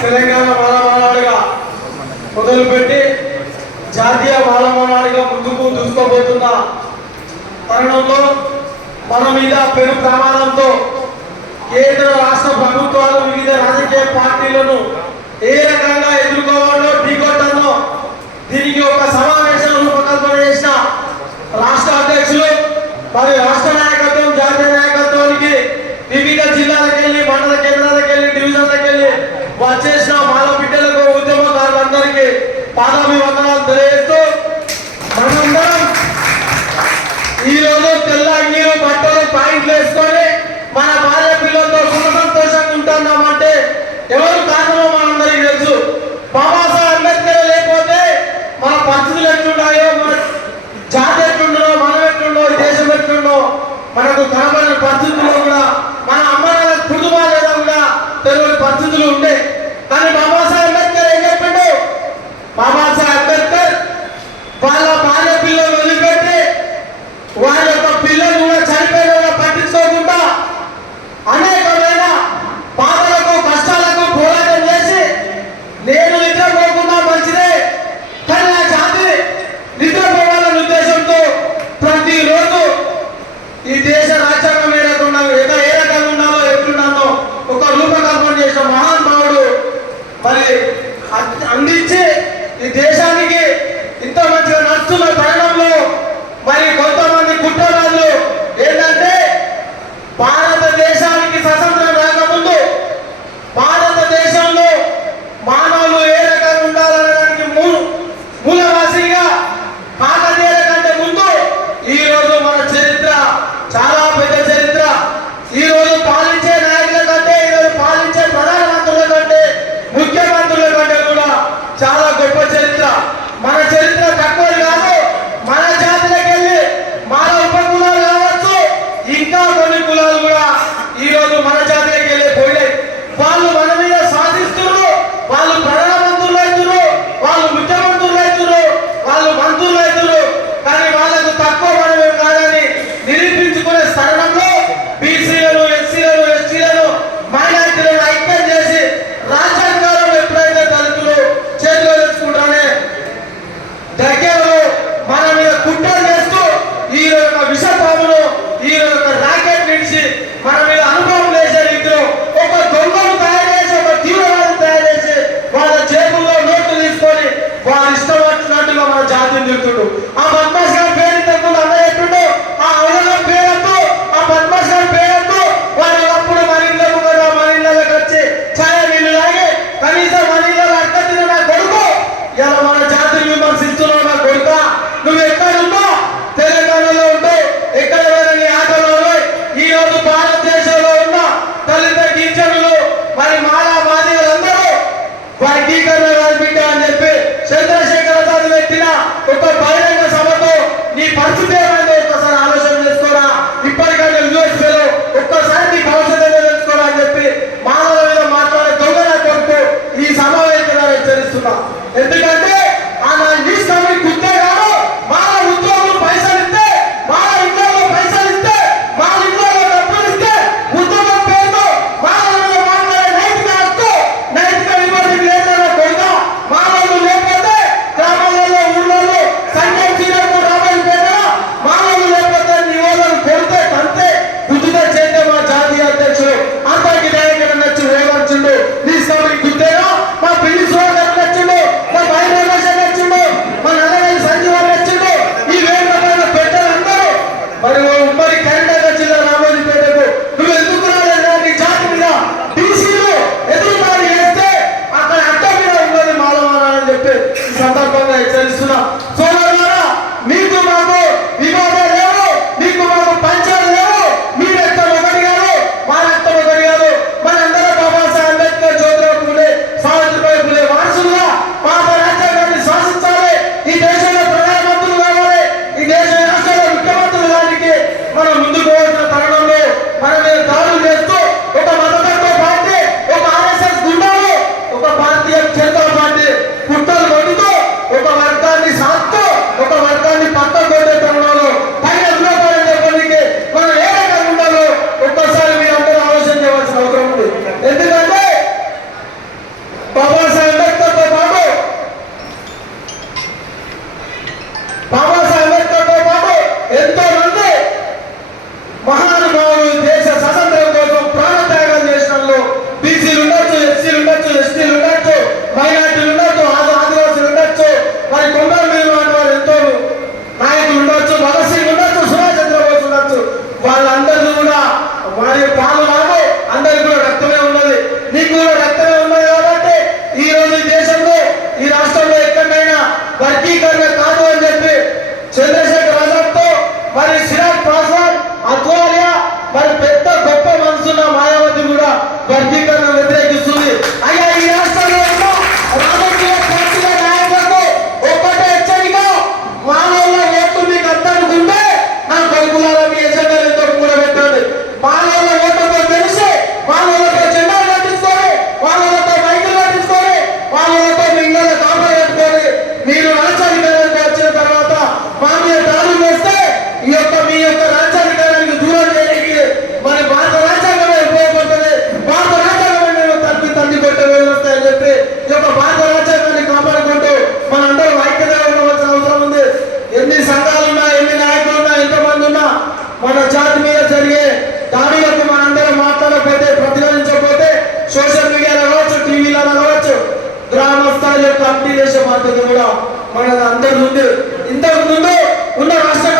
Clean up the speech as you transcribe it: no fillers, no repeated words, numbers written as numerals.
తెలంగాణ మానవనాడుగా మొదలుపెట్టి జాతీయ మానవనాడుగా ముందుకు దూసుకోబోతున్న తరుణంలో మన మీద పెను ప్రమాదంతో కేంద్ర రాష్ట్ర ప్రభుత్వాలు వివిధ రాజకీయ పార్టీలను ఏ రకంగా ఎదుర్కోవాలో ఢీకొట్టాలో దీనికి ఒక సమావేశం రూపకల్పన చేసిన రాష్ట్ర అధ్యక్షులు మరి రాష్ట్ర నాయకత్వం జాతీయ నాయకత్వానికి వివిధ జిల్లాలకు వెళ్ళి మండల కేంద్రాలకు వెళ్ళి డివిజన్లకు వెళ్ళి వచ్చేసిన మాల బిడ్డలకు ఉద్యమకారులందరికీ పాదాభివందనాలు తెలియజేస్తూ మనందరం ఈరోజు తెల్ల అంగీలు బట్టలు పాయింట్లు వేసుకొని మన భార్య పిల్లలతో సుఖ సంతోషంగా ఉంటున్నామంటే ఎవరు కారణమో మనందరికీ తెలుసు. బాబాసాహెబ్ అంబేద్కర్ లేకపోతే మన పరిస్థితులు ఎట్లున్నాయో, మన జాతి ఎట్లుండో, మనం ఎట్లుండో, దేశం ఎట్లుండో మనకు కనబడిన పరిస్థితుల్లో కూడా మన అమ్మాయిల కుటుంబా లేదా కూడా తెలియని పరిస్థితులు ఉంటాయి. కానీ బాబాసాహెబ్ అంబేద్కర్ ఏం చెప్పిండు? బాబాసాహెబ్ అంబేద్కర్ వాళ్ళ భార్య పిల్లలు వదిలిపెట్టి వాళ్ళ యొక్క పిల్లలు కూడా చనిపోయిన పట్టించుకోకుండా అనేకమైన బాధలకు కష్టాలకు పోరాటం చేసి నేను నిద్రపోకుండా మంచిదే కానీ నా జాతి నిద్రపోవాలనే ఉద్దేశంతో ప్రతిరోజు ఈ దేశ రాజ్యాంగం ఏ రకంగా ఉండాలో ఎట్లున్నానో ఒక రూపకల్పన చేసిన మహానుభావుడు కమిటీ చేసే బాధ్యత కూడా మన అందరి ముందు ఇంతకు ముందు ఉన్న రాష్ట్ర